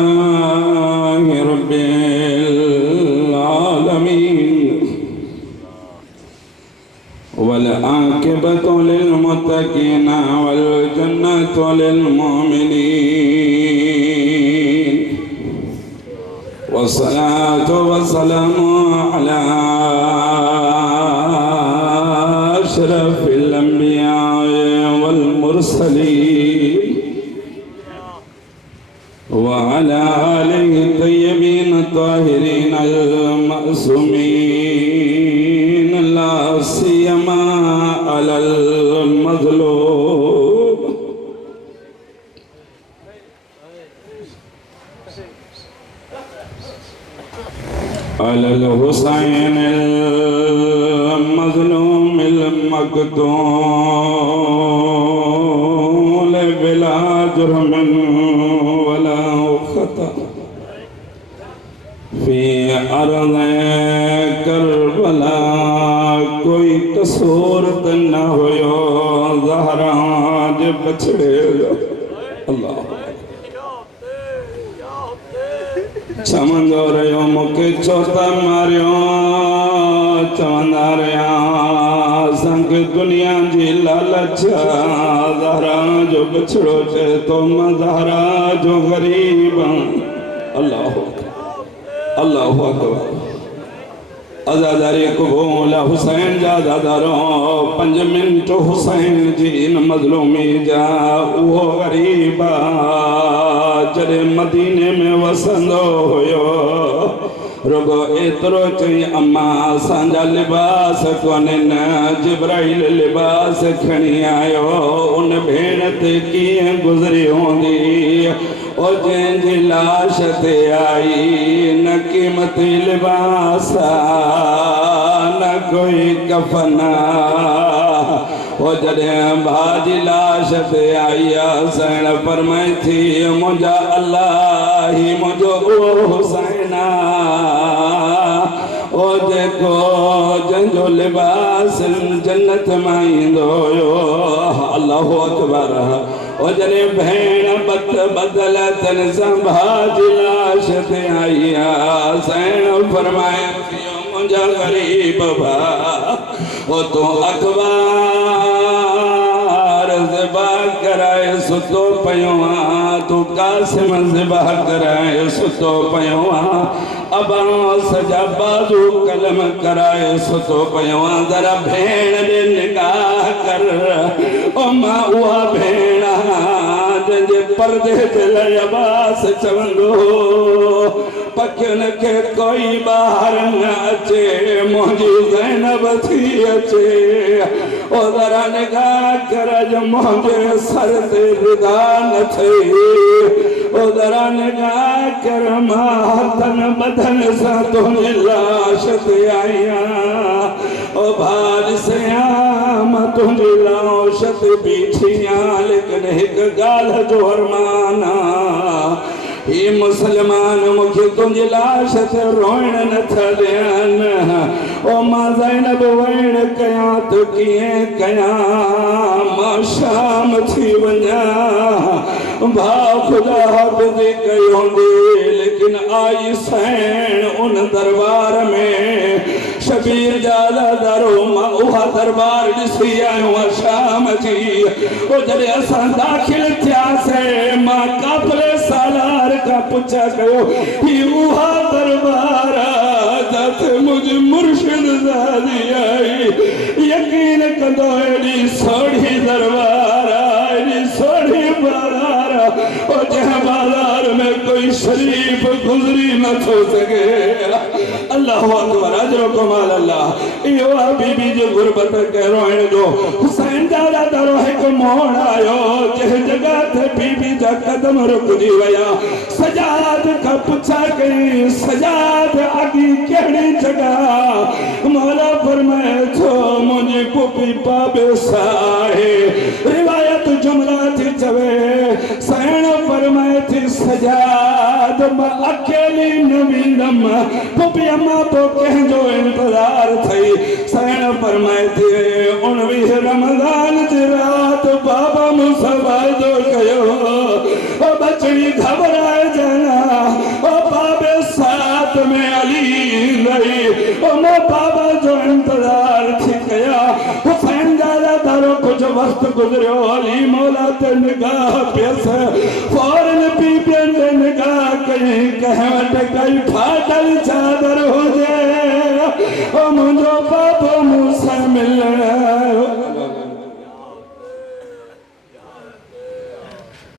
अल्हम्दुलिल्लाहि रब्बिल आलमीन वल आकिबतु लिल मुत्तकीन वल जन्नतु लिल मुमिनीन वस्सलातु वस्सलामु अला अशरफिल अंबिया वल मुरसलीन वअला आलिहि तय्यबीन ताहिरीन अल मासूमीन ला सियमा अलल मज़लूम अलल हुसैन अल मज़लूम अल मक़तूल बिला जुर्म वला खता फी अर्ज़ करबला कोई कसूर त न हुयो ज़हरा जे बछड़े अल्लाह चवंदो रहियो मूंखे छो त मारियो चवंदा रहिया असांखे दुनिया जी लालच ज़हरा जो बछड़ो चए तो मां ज़हरा जो ग़रीब अल्लाह अल्लाह अकबर अज़ादारी कबूल हुसैन जा दादारो 5 मिनट हुसैन जी इन मज़लूमी जा उहो ग़रीब जॾहिं मदीने में वसंदो हुयो रुगो एतिरो चई अम्मा असांजा लिबास कोन्हनि जिब्राइल लिबास खणी आयो उन भेण ते कीअं गुज़री हूंदी ओ जंहिंजी लाश ते आई न क़ीमती लिबास न कोई कफन ओ जॾहिं भाउ जी लाश ते आई हुसैन फरमाए थी मुंहिंजा अल्लाह ही मुंहिंजो उहो हुसैन ओ जेको जंहिंजो लिबास जन्नत मां ईंदो हुयो अल्लाहु अकबर ओ जॾहिं भेण बदल तन सां भाउ जी लाश ते आई हुसैन फरमाए थी मुंहिंजा ग़रीब भाउ ओ तूं अखबार ज़िबा कराए सुतो पियो आहे तूं कासिम ज़िबा कराए सुतो पियो आहे अब्बास जा बाज़ू कलम कराए सुतो पियो आहे ज़रा भेण ॾे निगाह कर ओ मां उहा भेण जंहिंजे पर्दे ते लाइ अब्बास चवंदो पखियुनि खे कोई ॿाहिरि न अचे मुंहिंजी ज़ैनब थी अचे ओ ज़रा निगाह कर जो मुंहिंजे सर ते रिदा न थिए ओ ज़रा निगाह कर मां हथनि बदन सां तुंहिंजी लाश ते आहियां ओ भाॼ सया मां तुंहिंजी लाश ते बीठी आहियां लेकिन हिकु ॻाल्हि जो अरमान ही मुसलमान मुझे तुझी लाश ते रोइण नथा ॾियनि ओ मां ज़ैनब वैण कयां त कीअं कयां मां शाम थी वञा भाउ ख़ुदा हाफ़िज़ी कई हूंदी लेकिन आई सैन उन दरबार में शबीर जा दादारो मां उहा दरबार ॾिसी आहियो शाम जी ओ जॾहिं असां दाख़िल थियासीं मां काफ़िले सालार का पुछा कयो ही उहा दरबार जिथे मुझे मुर्शिद ज़ादी आई यकीन कंदो एडी सोढ़ी दरबार एडी सोढ़ी बाज़ार ओ जहां बाज़ार में कोई शरीफ गुज़री न थो सके अल्लाह अकबर अजरो कमाल अल्लाह इहो बीबी जो गुरबत के रोइण जो हुसैन जा दादारो हिकु मोड़ आयो जंहिं जगह ते बीबी जा कदम रुकजी विया सजाद का पुछा कई सजाद आगी कहिड़ी जगह मौला फरमाए थो मुंहिंजी पुपी पाबे साहे रिवायत जुमला थी चवे सैन फरमाए थी सजाद मां अकेली नवीनम पुपी अम्मा तो कहजो इंतजार थई सैन फरमाए थी 19 रमजान जी रात बाबा मुसबा जो कयो ओ बचड़ी घबराए जाना ओ बाबे साथ में अली लई ओ मो बाबा जो इंतजार थी कया हुसैन दादा दारो कुछ वक्त गुजरियो अली मौला ते निगाह पेस फौरन पीपे ने निगाह कई कहवट कई फाटल छा